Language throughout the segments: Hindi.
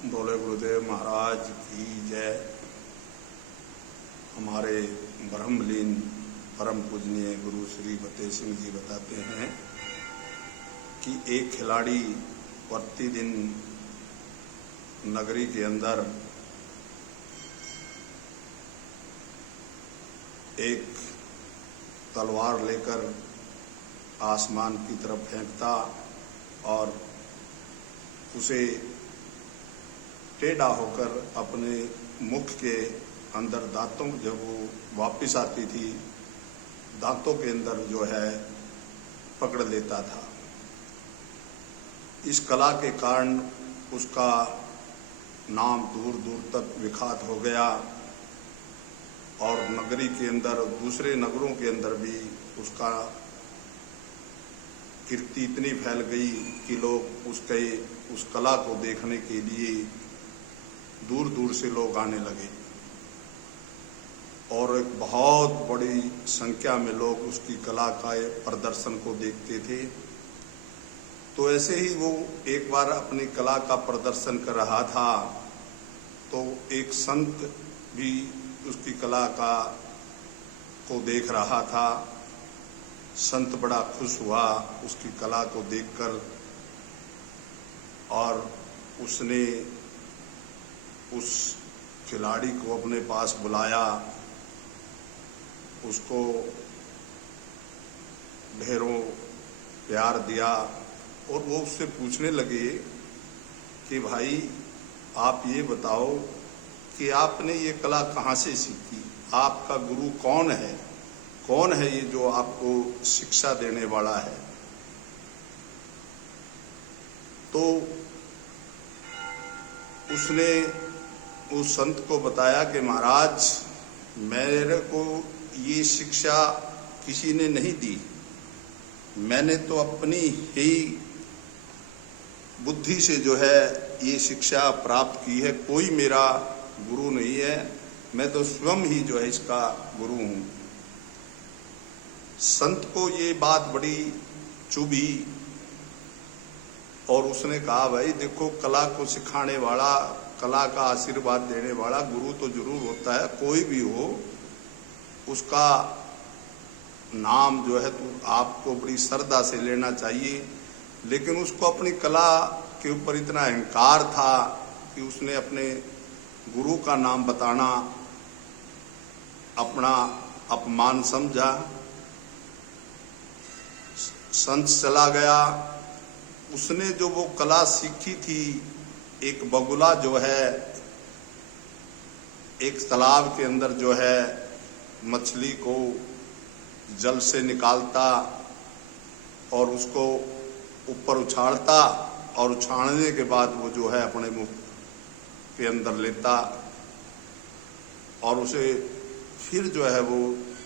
बोले गुरुदेव महाराज की जय। हमारे ब्रह्मलीन परम पूजनीय गुरु श्री फतेह सिंह जी बताते हैं कि एक खिलाड़ी प्रतिदिन नगरी के अंदर एक तलवार लेकर आसमान की तरफ फेंकता और उसे टेढ़ा होकर अपने मुख के अंदर दांतों, जब वो वापस आती थी दांतों के अंदर जो है पकड़ लेता था। इस कला के कारण उसका नाम दूर दूर तक विख्यात हो गया और नगरी के अंदर, दूसरे नगरों के अंदर भी उसका कीर्ति इतनी फैल गई कि लोग उस कला को देखने के लिए दूर दूर से लोग आने लगे और एक बहुत बड़ी संख्या में लोग उसकी कला का प्रदर्शन को देखते थे। तो ऐसे ही वो एक बार अपनी कला का प्रदर्शन कर रहा था तो एक संत भी उसकी कला को देख रहा था। संत बड़ा खुश हुआ उसकी कला को देखकर और उसने उस खिलाड़ी को अपने पास बुलाया, उसको ढेरों प्यार दिया और वो उससे पूछने लगे कि भाई आप ये बताओ कि आपने ये कला कहाँ से सीखी, आपका गुरु कौन है, कौन है ये जो आपको शिक्षा देने वाला है। तो उसने उस संत को बताया कि महाराज मेरे को ये शिक्षा किसी ने नहीं दी, मैंने तो अपनी ही बुद्धि से जो है ये शिक्षा प्राप्त की है, कोई मेरा गुरु नहीं है, मैं तो स्वयं ही जो है इसका गुरु हूँ। संत को ये बात बड़ी चुभी और उसने कहा भाई देखो, कला को सिखाने वाला, कला का आशीर्वाद देने वाला गुरु तो जरूर होता है, कोई भी हो उसका नाम जो है तो आपको बड़ी श्रद्धा से लेना चाहिए। लेकिन उसको अपनी कला के ऊपर इतना अहंकार था कि उसने अपने गुरु का नाम बताना अपना अपमान समझा। संत चला गया। उसने जो वो कला सीखी थी, एक बगुला जो है एक तालाब के अंदर जो है मछली को जल से निकालता और उसको ऊपर उछालता और उछालने के बाद वो जो है अपने मुंह के अंदर लेता और उसे फिर जो है वो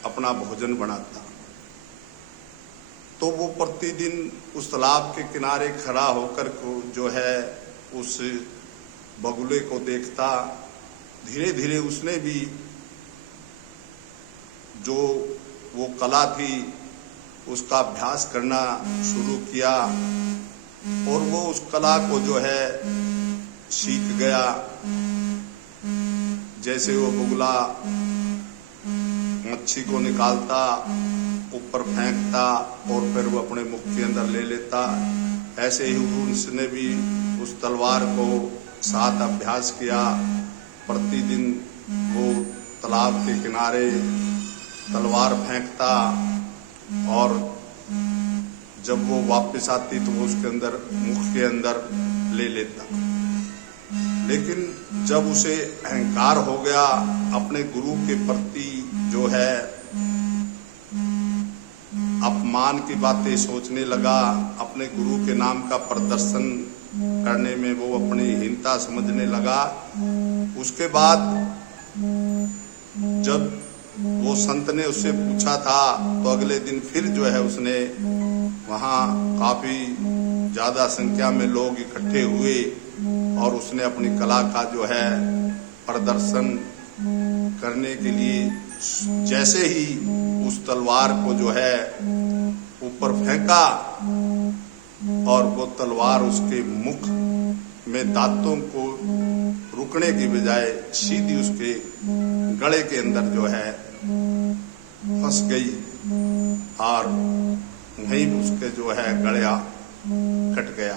अपना भोजन बनाता। तो वो प्रतिदिन उस तालाब के किनारे खड़ा होकर को जो है उस बगुले को देखता। धीरे धीरे उसने भी जो वो कला थी उसका अभ्यास करना शुरू किया और वो उस कला को जो है सीख गया। जैसे वो बगुला मच्छी को निकालता, ऊपर फेंकता और फिर वो अपने मुख के अंदर ले लेता, ऐसे ही उसने भी उस तलवार को साथ अभ्यास किया। प्रतिदिन वो तालाब के किनारे तलवार फेंकता और जब वो वापस आती तो वो उसके अंदर, मुख के अंदर ले लेता। लेकिन जब उसे अहंकार हो गया, अपने गुरु के प्रति जो है अपमान की बातें सोचने लगा, अपने गुरु के नाम का प्रदर्शन करने में वो अपनी हीनता समझने लगा। उसके बाद जब वो संत ने उससे पूछा था तो अगले दिन फिर जो है उसने वहाँ काफी ज्यादा संख्या में लोग इकट्ठे हुए और उसने अपनी कला का जो है प्रदर्शन करने के लिए जैसे ही उस तलवार को जो है ऊपर फेंका और वो तलवार उसके मुख में दांतों को रुकने की बजाय सीधी उसके गले के अंदर जो है फंस गई और वहीं उसके जो है गला कट गया।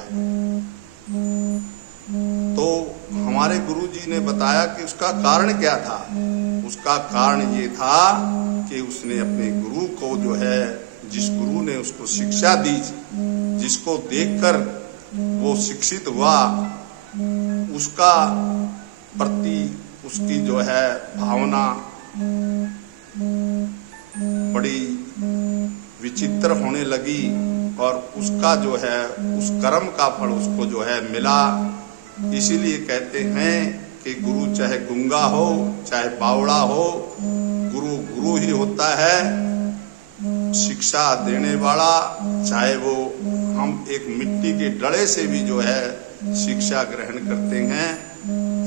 तो हमारे गुरुजी ने बताया कि उसका कारण क्या था। उसका कारण ये था कि उसने अपने गुरु को जो है, जिस गुरु ने उसको शिक्षा दी, जिसको देखकर वो शिक्षित हुआ, उसका प्रति उसकी जो है भावना बड़ी विचित्र होने लगी और उसका जो है उस कर्म का फल उसको जो है मिला। इसीलिए कहते हैं कि गुरु चाहे गूंगा हो चाहे बावड़ा हो, गुरु गुरु ही होता है। शिक्षा देने वाला, चाहे वो हम एक मिट्टी के डले से भी जो है शिक्षा ग्रहण करते हैं,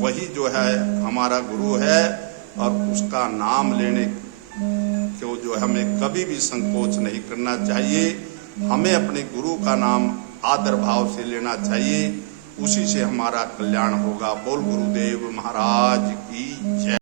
वही जो है हमारा गुरु है। और उसका नाम लेने को जो हमें कभी भी संकोच नहीं करना चाहिए। हमें अपने गुरु का नाम आदर भाव से लेना चाहिए, उसी से हमारा कल्याण होगा। बोल गुरुदेव महाराज की जय।